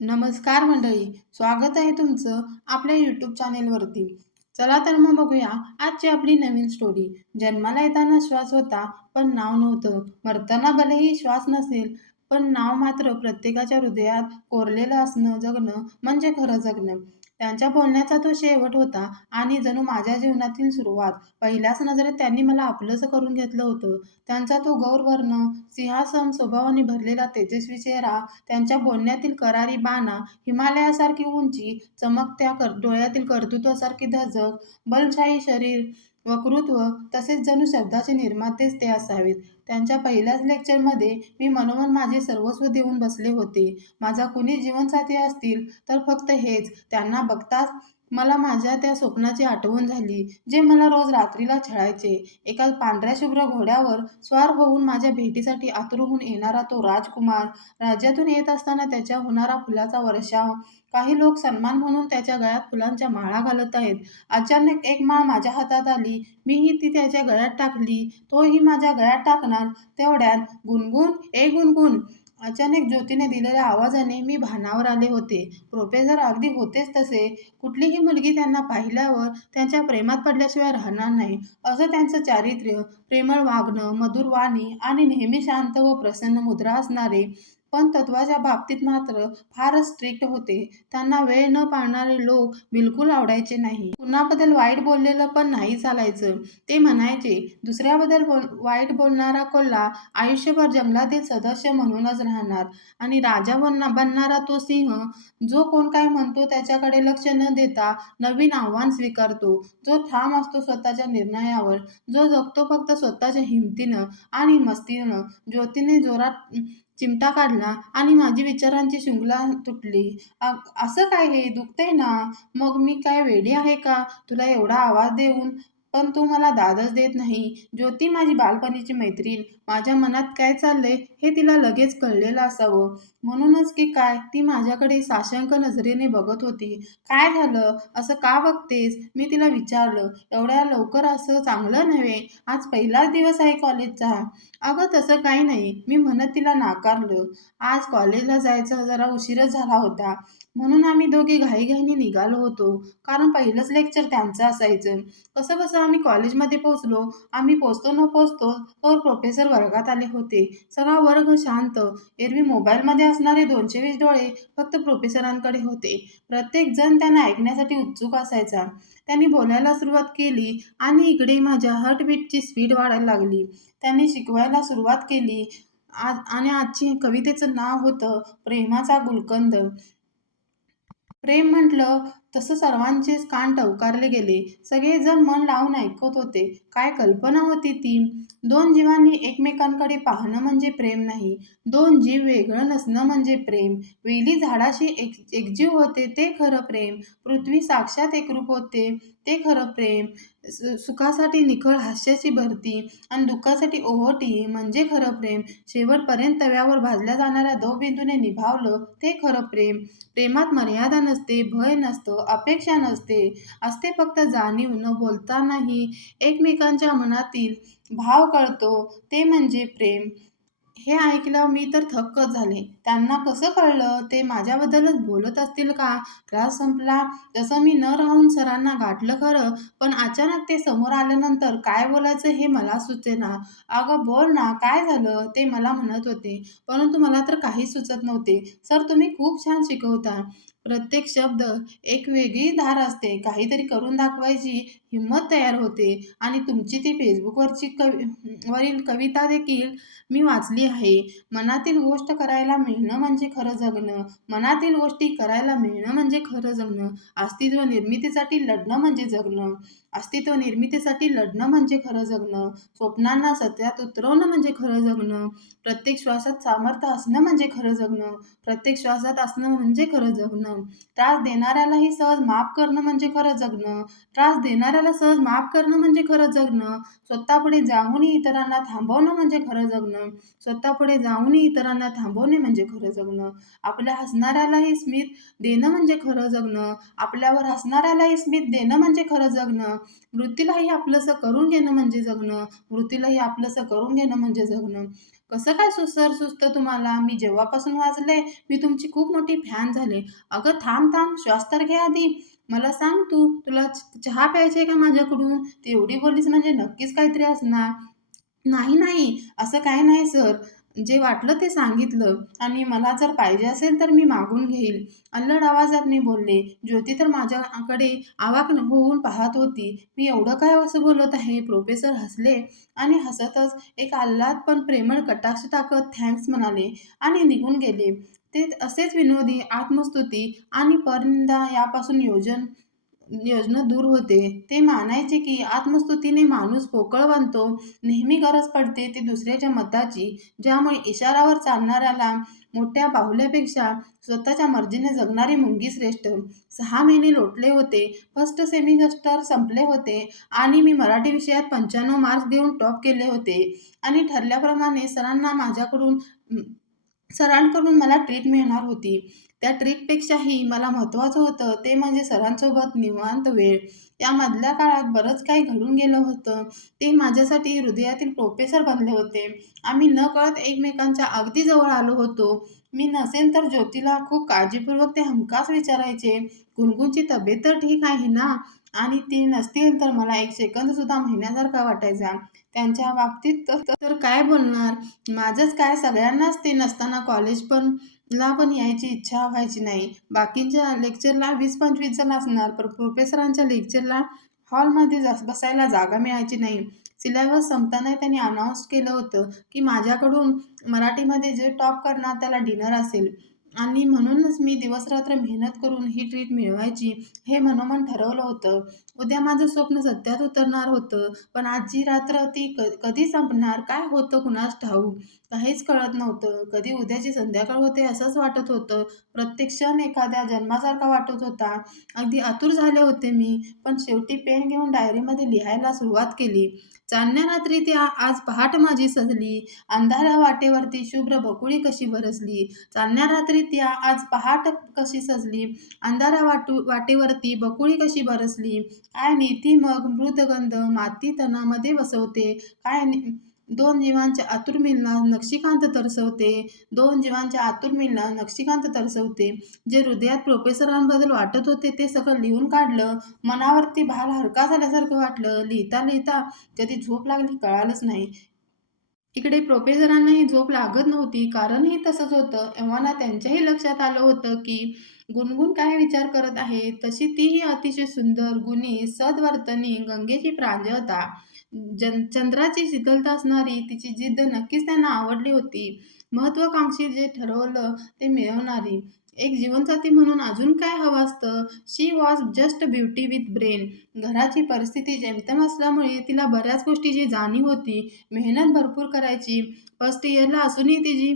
नमस्कार मंडळी, स्वागत आहे तुमचं आपल्या यूट्यूब चॅनेलवरती. चला तर मग बघूया आजची आपली नवीन स्टोरी. जन्माला येताना श्वास होता, पण नाव नव्हतं. मरताना भलेही श्वास नसेल, पण नाव मात्र प्रत्येकाच्या हृदयात कोरलेलं असणं जगणं म्हणजे खरं जगणं. त्यांच्या बोलण्याचा तो शेवट होता आणि जणू माझ्या जीवनातील सुरुवात. पहिल्याच नजरेत त्यांनी मला आपलंसं करून घेतलं होतं. त्यांचा तो गौरवर्ण, सिंहासन स्वभावाने भरलेला तेजस्वी चेहरा, त्यांच्या बोलण्यातील करारी बाणा, हिमालयासारखी उंची, चमकत्या डोळ्यातील कर्तृत्वासारखी धगधग, बलशाही शरीर, वक्तृत्व, तसेच जणू शब्दाचे निर्मातेच ते असावेत. त्यांच्या पहिल्याच लेक्चरमध्ये मी मनोमन माझे सर्वस्व देऊन बसले होते. माझा कुणी जीवनसाथी असतील तर फक्त हेच. त्यांना बघताच मला माझ्या त्या स्वप्नाची आठवण झाली, जे मला रोज रात्रीला छळायचे. एका पांढऱ्या शुभ्र घोड्यावर स्वार होऊन माझ्या भेटीसाठी आतुर होऊन येणारा तो राजकुमार, राज्यातून येत असताना त्याच्या होणारा फुलाचा वर्षाव, काही लोक सन्मान म्हणून त्याच्या गळ्यात फुलांच्या माळा घालत आहेत. अचानक एक माळ माझ्या हातात आली. मीही ती त्याच्या गळ्यात टाकली. तोही माझ्या गळ्यात टाकणार. तेवढ्यात गुणगुण, ए गुणगुण! अचानक ज्योतीने दिलेल्या आवाजाने मी भानावर आले होते. प्रोफेसर अगदी होतेच तसे. कुठलीही मुलगी त्यांना पाहिल्यावर त्यांच्या प्रेमात पडल्याशिवाय राहणार नाही, असं त्यांचं चारित्र्य. प्रेमळ वागणं, मधुर वाणी आणि नेहमी शांत व प्रसन्न मुद्रा असणारे, पण तत्त्वाच्या बाबतीत मात्र फारच स्ट्रिक्ट होते. त्यांना वेळ न पाळणारे लोक बिलकुल आवडायचे नाही. कुणाबद्दल वाईट बोललेलं पण नाही चालायचं. ते म्हणायचे, दुसऱ्याबद्दल वाईट बोलणारा कोल्हा आयुष्यभर जंगलातील सदस्य म्हणूनच राहणार आणि राजा बनणारा तो सिंह, जो कोण काय म्हणतो त्याच्याकडे लक्ष न देता नवीन आव्हान स्वीकारतो, जो ठाम असतो स्वतःच्या निर्णयावर, जो जगतो फक्त स्वतःच्या हिमतीनं आणि मस्तीनं. ज्योतीने जोरात चिमटा काढला आणि माझी विचारांची शृंखला तुटली. असं काय हे? दुखतंय ना? मग मी काय वेडी आहे का तुला एवढा आवाज देऊन, पण तू मला दादच देत नाही? ज्योती माझी बालपणीची मैत्रीण. माझ्या मनात काय चाललंय हे तिला लगेच कळलेलं असावं. म्हणूनच की काय ती माझ्याकडे साशंक नजरेने बघत होती. काय झालं? असं का बघतेस? मी तिला विचारलं. एवढ्या लवकर असं चांगलं नव्हे. आज पहिलाच दिवस आहे कॉलेजचा. अगं तसं काही नाही, मी म्हणत तिला नाकारलं. आज कॉलेजला जायचं जरा उशीरच झाला होता, म्हणून आम्ही दोघे घाईघाईने निघालो होतो. कारण पहिलंच लेक्चर त्यांचं असायचं. कसंबसं आम्ही कॉलेजमध्ये पोहोचलो. आम्ही पोचतो न पोचतो तोवर प्रोफेसर वर्गात आले होते. सगळा वर्ग शांत. एरवी मोबाईलमध्ये असणारे 220 डोळे फक्त प्रोफेसरांकडे होते. प्रत्येक जण त्यांना ऐकण्यासाठी उत्सुक असायचा. त्यांनी बोलायला सुरुवात केली आणि इकडे माझ्या हार्टबीटची स्पीड वाढायला लागली. त्यांनी शिकवायला सुरुवात केली. आणि आजची कवितेचं नाव होतं प्रेमाचा गुलकंद. प्रेम म्हटलं तसं सर्वांचेच कान टवकारले गेले. सगळेजण मन लावून ऐकत होते. काय कल्पना होती ती! दोन जीवांनी एकमेकांकडे पाहणं म्हणजे प्रेम नाही. दोन जीव वेगळं नसणं म्हणजे प्रेम. वेली झाडाशी एकजीव होते ते खरं प्रेम. पृथ्वी साक्षात एकरूप होते ते खरं प्रेम. सुखासाठी निखळ हास्याची भरती आणि दुःखासाठी ओहोटी म्हणजे खरं प्रेम. शेवटपर्यंत तव्यावर भाजल्या जाणाऱ्या दवबिंदूने निभावलं ते खरं प्रेम. प्रेमात मर्यादा नसते, भय नसतं, अपेक्षा नसते. असते फक्त जाणीव. न बोलतानाही एकमेकांच्या मनातील भाव कळतो ते म्हणजे प्रेम. हे ऐकल्यावर मी तर थक्कच झाले. त्यांना कसं कळलं? ते माझ्याबद्दलच बोलत असतील का? क्लास संपला तसं मी न राहून सरांना गाठलं खरं, पण अचानक ते समोर आल्यानंतर काय बोलायचं हे मला सुचेना. अगं बोल ना, काय झालं? ते मला म्हणत होते. परंतु मला तर काहीच सुचत नव्हते. सर तुम्ही खूप छान शिकवता. प्रत्येक शब्द एक वेगळी धार असते. काहीतरी करून दाखवायची हिंमत तयार होते. आणि तुमची ती फेसबुकवरची वरील कविता देखील मी वाचली आहे. मनातील गोष्ट करायला मिळणं म्हणजे खरं जगणं. मनातील गोष्टी करायला मिळणं म्हणजे खरं जगणं. अस्तित्व निर्मितीसाठी लढणं म्हणजे जगणं. अस्तित्व निर्मितीसाठी लढणं म्हणजे खरं जगणं. स्वप्नांना सत्यात उतरवणं म्हणजे खरं जगणं. प्रत्येक श्वासात सामर्थ्य असणं म्हणजे खरं जगणं. प्रत्येक श्वासात असणं म्हणजे खरं जगणं. त्रास देणाऱ्यालाही सहज माफ करणं म्हणजे खरं जगणं. त्रास देणाऱ्याला सहज माफ करणं म्हणजे खरं जगणं. स्वतःपुढे जाऊनही इतरांना थांबवणं म्हणजे खरं जगणं. स्वतःपुढे जाऊनही इतरांना थांबवणे म्हणजे खरं जगणं. आपल्या हसणाऱ्यालाही स्मित देणं म्हणजे खरं जगणं. आपल्यावर हसणाऱ्यालाही स्मित देणं म्हणजे खरं जगणं. मृत्यूलाही आपलंसं करून घेणं म्हणजे जगणं. मृत्यूलाही आपलंसं करून घेणं म्हणजे जगणं. कसं काय सुचतं तुम्हाला? मी जेव्हापासून वाचलंय, मी तुमची खूप मोठी फॅन झाले. अगं थांब, थांब, श्वास तर घे आधी. मला सांग तू, तुला चहा प्यायची आहे का माझ्याकडून? ती एवढी बोललीस म्हणजे नक्कीच काहीतरी असणार. नाही, नाही. असं काही नाही सर. जे वाटलं ते सांगितलं आणि मला जर पाहिजे असेल तर मी मागून घेईल. अल्लड आवाजात मी बोलले. ज्योती तर माझ्याकडे अवाक होऊन पाहत होती. मी एवढं काय असं बोलत आहे? प्रोफेसर हसले आणि हसतच एक आल्हाद पण प्रेमळ कटाक्ष टाकत थँक्स म्हणाले आणि निघून गेले. ते असेच विनोदी, आत्मस्तुती आणि परनिंदा यापासून योजना दूर होते. ते मानायचे की आत्मस्तुतीने माणूस पोकळ बनतो. नेहमी गरज पडते ती दुसऱ्याच्या मताची, ज्यामुळे इशारावर चालणाऱ्याला मोठ्या बाहुल्यापेक्षा स्वतःच्या मर्जीने जगणारी मुंगी श्रेष्ठ. 6 महिने लोटले होते. फर्स्ट सेमिस्टर संपले होते आणि मी मराठी विषयात 95 मार्क्स देऊन टॉप केले होते आणि ठरल्याप्रमाणे सरांकडून मला ट्रीट मिळणार होती. त्या ट्रीटपेक्षाही मला महत्त्वाचं होतं ते म्हणजे सरांसोबत निवांत वेळ. या मधल्या काळात बरंच काही घडून गेलं होतं. ते माझ्यासाठी हृदयातील प्रोफेसर बनले होते. आम्ही नकळत एकमेकांच्या अगदी जवळ आलो होतो. मी नसेन तर ज्योतीला खूप काळजीपूर्वक ते हमखास विचारायचे, "गुणगुणची तब्येत तर ठीक आहे ना?" आणि ती नसतील तर मला एक सेकंदसुद्धा महिन्यासारखा वाटायचा. त्यांच्या बाबतीत तर काय बोलणार? माझंच काय सगळ्यांनाच ते नसताना ला पण यायची इच्छा व्हायची नाही. बाकींच्या लेक्चरला 20-25 जण असणार, पण प्रोफेसरांच्या लेक्चरला हॉलमध्ये बसायला जागा मिळायची नाही. सिलेबस संपताना त्यांनी अनाउन्स केलं होतं, की माझ्याकडून मराठीमध्ये जे टॉप करणार त्याला डिनर असेल आणि म्हणूनच मी दिवसरात्र मेहनत करून ही ट्रीट मिळवायची हे मनोमन ठरवलं होतं. उद्या माझं स्वप्न सत्यात उतरणार होतं, पण आजची रात्र ती कधी संपणार, काय होतं कुणास ठाऊक? काहीच कळत नव्हतं. कधी उद्याची संध्याकाळ होते असंच वाटत होतं. प्रत्येक क्षण एखाद्या जन्मासारखा वाटत होता. अगदी आतुर झाले होते मी, पण शेवटी पेन घेऊन डायरीमध्ये लिहायला सुरुवात केली. चांदण्या रात्री ती आज पहाट माझी सजली, अंधाऱ्या वाटेवरती शुभ्र बकुळी कशी बरसली. चांदण्या रात्री ती आज पहाट कशी सजली, अंधाऱ्या वाटेवरती बकुळी कशी बरसली. काय नीती मग मृदगंध माती तणामध्ये बसवते. दोन जीवांच्या आतुर मिलनात नक्षीकांत तरसवते. दोन जीवांच्या आतुर मिलनात नक्षीकांत तरसवते. जे हृदयात प्रोफेसरांबद्दल वाटत होते ते सगळं लिहून काढलं. मनावरती भार हलका झाल्यासारखं वाटलं. लिहिता लिहिता कधी झोप लागली कळालंच नाही. इकडे प्रोफेसरांनाही झोप लागत नव्हती. कारणही तसंच होतं. एव्हाना त्यांच्याही लक्षात आलं होतं की गुणगुण काय विचार करत आहे. तशी तीही अतिशय सुंदर, गुणी, सद्वर्तनी, गंगेची प्रांजळता, चंद्राची शीतलता असणारी तिची जिद्द नक्कीच त्यांना आवडली होती. महत्त्वाकांक्षी जे ठरवलं ते मिळवणारी. एक जीवनसाथी म्हणून अजून काय हवं असतं? She was just beauty with brain. घराची परिस्थिती जेमतेम असल्यामुळे तिला बऱ्याच गोष्टीची जाणीव होती. मेहनत भरपूर करायची. फर्स्ट इयरला असूनही तिची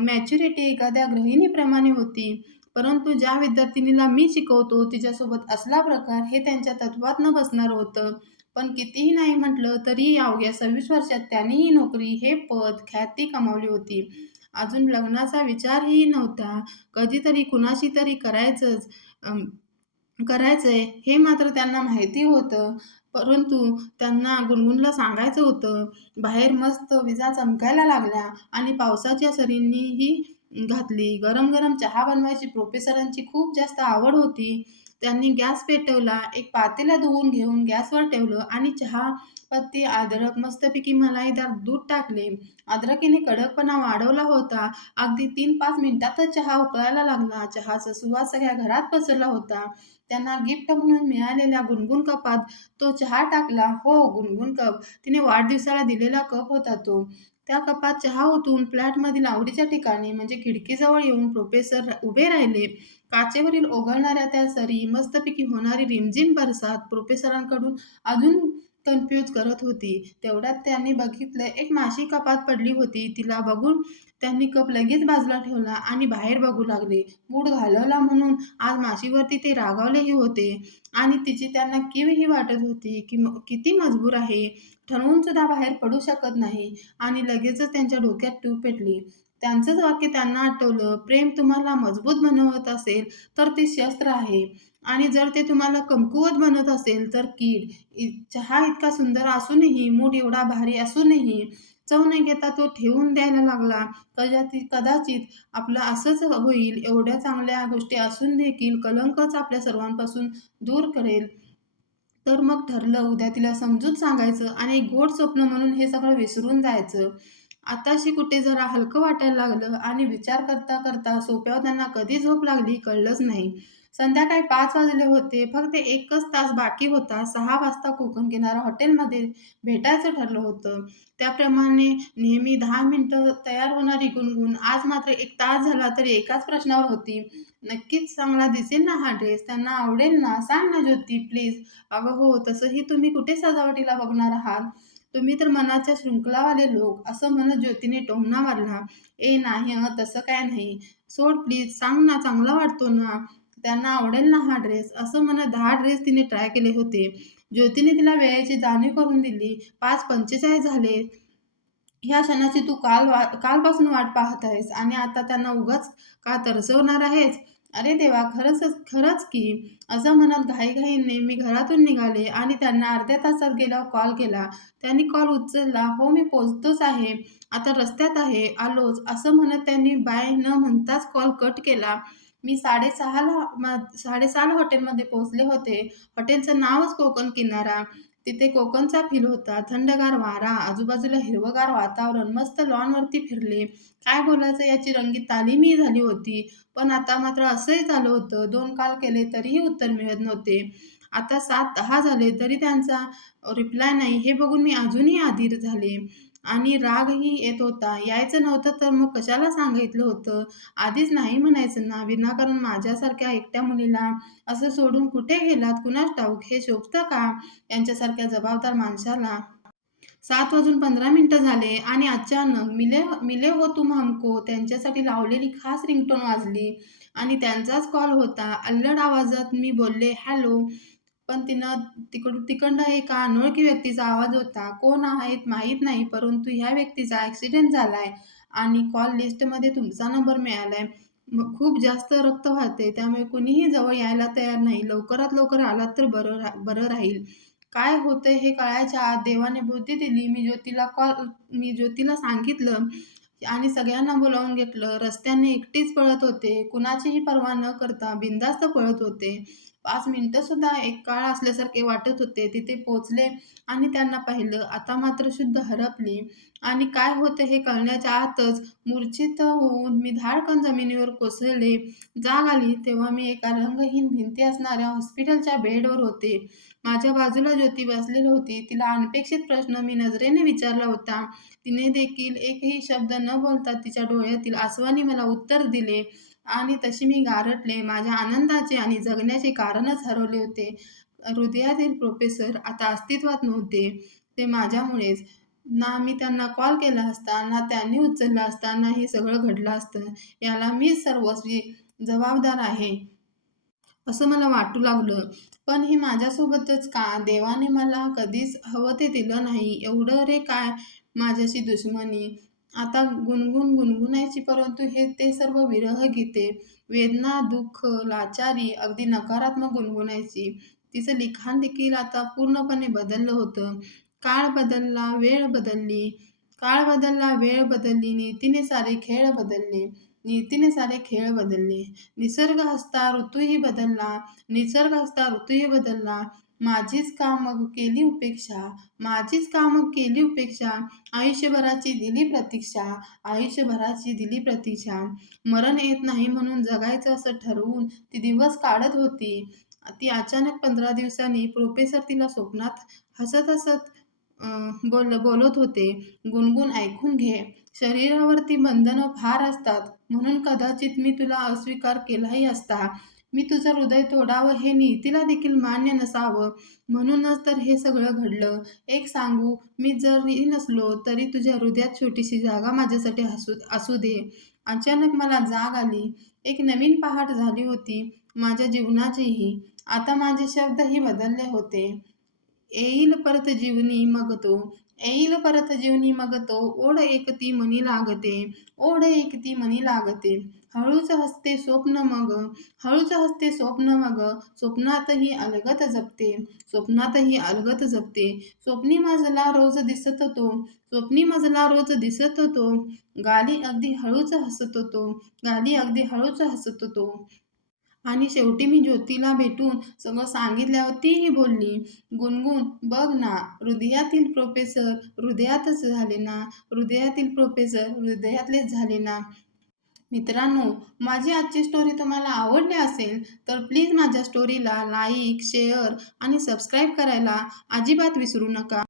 मॅच्युरिटी एखाद्या गृहिणीप्रमाणे होती. परंतु ज्या विद्यार्थिनीला मी शिकवतो तिच्यासोबत असला प्रकार हे त्यांच्या तत्त्वात न बसणारं होतं. पण कितीही नाही म्हटलं तरी अवघ्या 26 वर्षात त्याने ही नोकरी, हे पद, ख्याती कमावली होती. अजून लग्नाचा विचारही नव्हता. कधीतरी कुणाशी तरी करायचंय हे मात्र त्यांना माहिती होतं. परंतु त्यांना गुणगुणला सांगायचं होतं. बाहेर मस्त विजा चमकायला लागल्या आणि पावसाच्या सरींनीही घातली. गरम-गरम चहा बनवायची प्रोफेसरांची खूप जास्त आवड होती. त्यांनी गॅस पेटवला. एक पातेलं धुवून घेऊन गॅसवर ठेवलं आणि चहा पत्ती, अद्रक, मस्तपैकी मलाईदार दूध टाकले. अद्रकीने कडकपणा वाढवला होता. अगदी 3-5 मिनिटातच चहा उकळायला लागला. चहाचा सुवास सगळ्या घरात पसरला होता. त्यांना गिफ्ट म्हणून मिळालेल्या गुणगुण कपात तो चहा टाकला. हो, गुणगुण कप. तिने वाढदिवसाला दिलेला कप होता तो. त्या कपात चहा ओतून फ्लॅटमधील आवडीच्या ठिकाणी म्हणजे खिडकीजवळ येऊन प्रोफेसर उभे राहिले. काचेवरील ओघळणाऱ्या त्या सरी, मस्तपैकी होणारी रिमझिम बरसात प्रोफेसरांकडून अजून कन्फ्यूज करत होती. तेवढ्यात त्यांनी बघितलं एक माशी कपात पडली होती. तिला बघून त्यांनी कप लगेच बाजूला ठेवला आणि बाहेर बघू लागले. मूड घालवला म्हणून आज माशीवरती ते रागावलेही होते आणि तिची त्यांना कीवही वाटत होती की किती मजबूर आहे. ठरवून सुद्धा बाहेर पडू शकत नाही आणि लगेचच त्यांच्या डोक्यात ट्यूब पेटली. त्यांचंच वाक्य त्यांना आठवलं, "प्रेम तुम्हाला मजबूत बनवत असेल तर ते शस्त्र आहे आणि जर ते तुम्हाला कमकुवत बनवत असेल तर कीड." चहा इतका सुंदर असूनही, मूड एवढा भारी असूनही चव न घेता तो ठेवून द्यायला लागला. कदाचित आपलं असंच होईल, एवढ्या चांगल्या गोष्टी असून देखील कलंकच आपल्या सर्वांपासून दूर करेल. तर मग ठरलं उद्या तिला समजून सांगायचं आणि एक गोड स्वप्न म्हणून हे सगळं विसरून जायचं. आताशी कुठे जरा हलकं वाटायला लागलं आणि विचार करता करता सोफ्यावर त्यांना कधी झोप लागली कळलंच नाही. संध्याकाळी 5 वाजले होते. फक्त एकच तास बाकी होता. 6 वाजता कोकण किनारा हॉटेलमध्ये भेटायचं ठरलं होतं. त्याप्रमाणे नेहमी 10 मिनिटं तयार होणारी गुणगुण आज मात्र 1 तास झाला तरी एकाच प्रश्नावर होती. "नक्कीच चांगला दिसेल ना हा ड्रेस? त्यांना आवडेल ना? सांग ना ज्योती प्लीज." "अगं हो, तसंही तुम्ही कुठे सजावटीला बघणार आहात? तुम्ही तर मनाच्या शृंखलावाले लोक." असं म्हणत ज्योतीने टोमणा मारला. "ए नाही तसं काय नाही. सोड प्लीज, सांग ना चांगला वाटतो ना? त्यांना आवडेल ना हा ड्रेस?" असं म्हणत 10 ड्रेस तिने ट्राय केले होते. ज्योतीने तिला वेळेची जाणीव करून दिली. 5:45 झाले. ह्या क्षणाची तू कालपासून वाट पाहत आहेस आणि आता त्यांना उगाच का तरसवणार आहेस? अरे देवा! खरंच की. असं म्हणत घाईघाईने मी घरातून निघाले आणि त्यांना अर्ध्या तासात गेल्यावर कॉल केला. त्यांनी कॉल उचलला. "हो, मी पोहोचतोच आहे. आता रस्त्यात आहे. आलोच." असं म्हणत त्यांनी बाय न म्हणताच कॉल कट केला. मी 6:30ला हॉटेलमध्ये पोहोचले होते. हॉटेलचं नावच कोकण किनारा. तिथे कोकणचा फील होता. थंडगार वारा, आजूबाजूला हिरवंगार वातावरण, मस्त लॉनवरती फिरले. काय बोलायचं याची रंगीत तालीमही झाली होती. पण आता मात्र असंही झालं होतं, 2 कॉल केले तरीही उत्तर मिळत नव्हते. आता 7:10 झाले तरी त्यांचा रिप्लाय नाही हे बघून मी अजूनही अधीर झाले आणि रागही येत होता. यायचं नव्हतं तर मग कशाला सांगितलं होतं? आधीच नाही म्हणायचं ना. विनाकारण माझ्यासारख्या एकट्या मुलीला असं सोडून कुठे गेलात कुणास ठाऊक? हे शोभतं का यांच्यासारख्या जबाबदार माणसाला? 7 वाजून 15 मिनिटं झाले आणि अचानक मिले मिले हो तुम हमको त्यांच्यासाठी लावलेली खास रिंगटोन वाजली आणि त्यांचाच कॉल होता. अल्लड आवाजात मी बोलले, "हॅलो." पण तिकडनं एका अनोळखी व्यक्तीचा आवाज होता. कोण आहेत माहीत नाही, परंतु ह्या व्यक्तीचा ॲक्सिडेंट झालाय आणि कॉल लिस्टमध्ये तुमचा नंबर मिळालाय. खूप जास्त रक्त वाहतंय, त्यामुळे कुणीही जवळ यायला तयार नाही. लवकरात लवकर आलात तर बरं राहील. काय होतंय हे कळायच्या आत देवाने बुद्धी दिली. मी ज्योतीला सांगितलं आणि सगळ्यांना बोलावून घेतलं. रस्त्याने एकटीच पळत होते. कुणाचीही पर्वा न करता बिनधास्त पळत होते. 5 मिनिटंसुद्धा एक काळ असल्यासारखे वाटत होते. तिथे पोहोचले आणि त्यांना पाहिलं. आता मात्र शुद्ध हरपली आणि काय होतं हे कळण्याच्या आतच मूर्छित होऊन मी धाडकन जमिनीवर कोसळले. जाग आली तेव्हा मी एका रंगहीन भिंती असणाऱ्या हॉस्पिटलच्या बेडवर होते. माझ्या बाजूला ज्योती बसलेली होती. तिला अनपेक्षित प्रश्न मी नजरेने विचारला होता. तिने देखील एकही शब्द न बोलता तिच्या डोळ्यातील आसवांनी मला उत्तर दिले आणि तशी मी गारठले. माझ्या आनंदाचे आणि जगण्याचे कारणच हरवले होते. हृदयातील प्रोफेसर आता अस्तित्वात नव्हते. ते माझ्यामुळेच. ना मी त्यांना कॉल केला असता, ना त्यांनी उचलला असता, ना हे सगळं घडलं असतं. याला मीच सर्वस्वी जबाबदार आहे. असं मला वाटू लागलं. पण हे माझ्यासोबतच का? देवाने मला कधीच हवं ते दिलं नाही. एवढं रे काय माझ्याशी दुश्मनी? आता गुणगुणायची परंतु ते सर्व विरह गीते. वेदना, दुःख, लाचारी, अगदी नकारात्मक गुणगुणायची. तिचं लिखाण देखील आता पूर्णपणे बदललं होतं. काळ बदलला, वेळ बदलली. काळ बदलला, वेळ बदलली. नीतीने सारे खेळ बदलले. निसर्ग हसता ऋतूही बदलला. माझीच का मग केली उपेक्षा. आयुष्यभराची दिली प्रतीक्षा. मरण येत नाही म्हणून जगायचं असं ठरवून ती दिवस काढत होती. ती अचानक 15 दिवसांनी प्रोफेसर तिला स्वप्नात हसत-हसत बोलत होते, "गुणगुण ऐकून घे. शरीरावरती बंधनं फार असतात म्हणून कदाचित मी तुला अस्वीकार केलाही असता. मी तुझं हृदय तोडावं हे नियतीला देखील मान्य नसावं म्हणूनच तर हे सगळं घडलं. एक सांगू, मी जरी नसलो तरी तुझ्या हृदयात छोटीशी जागा माझ्यासाठी असू दे." अचानक मला जाग आली. एक नवीन पहाट झाली होती माझ्या जीवनाचीही. आता माझे शब्दही बदलले होते. येईल परत जीवनी मग तो. येईल परत जीवनी मग तो, ओढ एकती मनी लागते, ओढ एकती मनी लागते. हळूच हसते स्वप्न मग, हळूच हसते स्वप्न मग, स्वप्नातही अलगत जपते, स्वप्नातही अलगत जपते. स्वप्नी मजला रोज दिसत तो, स्वप्नी मजला रोज दिसत तो, गाली अगदी हळूच हसतो तो, गाली अगदी हळूच हसतो तो. आणि शेवटी मी ज्योतीला भेटून सगळं सांगितल्यावर तीही बोलली, "गुणगुण बघ ना, हृदयातील प्रोफेसर हृदयातच झाले ना, हृदयातील प्रोफेसर हृदयातलेच झाले ना." मित्रांनो, माझी आजची स्टोरी तुम्हाला आवडली असेल तर प्लीज माझ्या स्टोरीला लाईक, शेअर आणि सबस्क्राईब करायला अजिबात विसरू नका.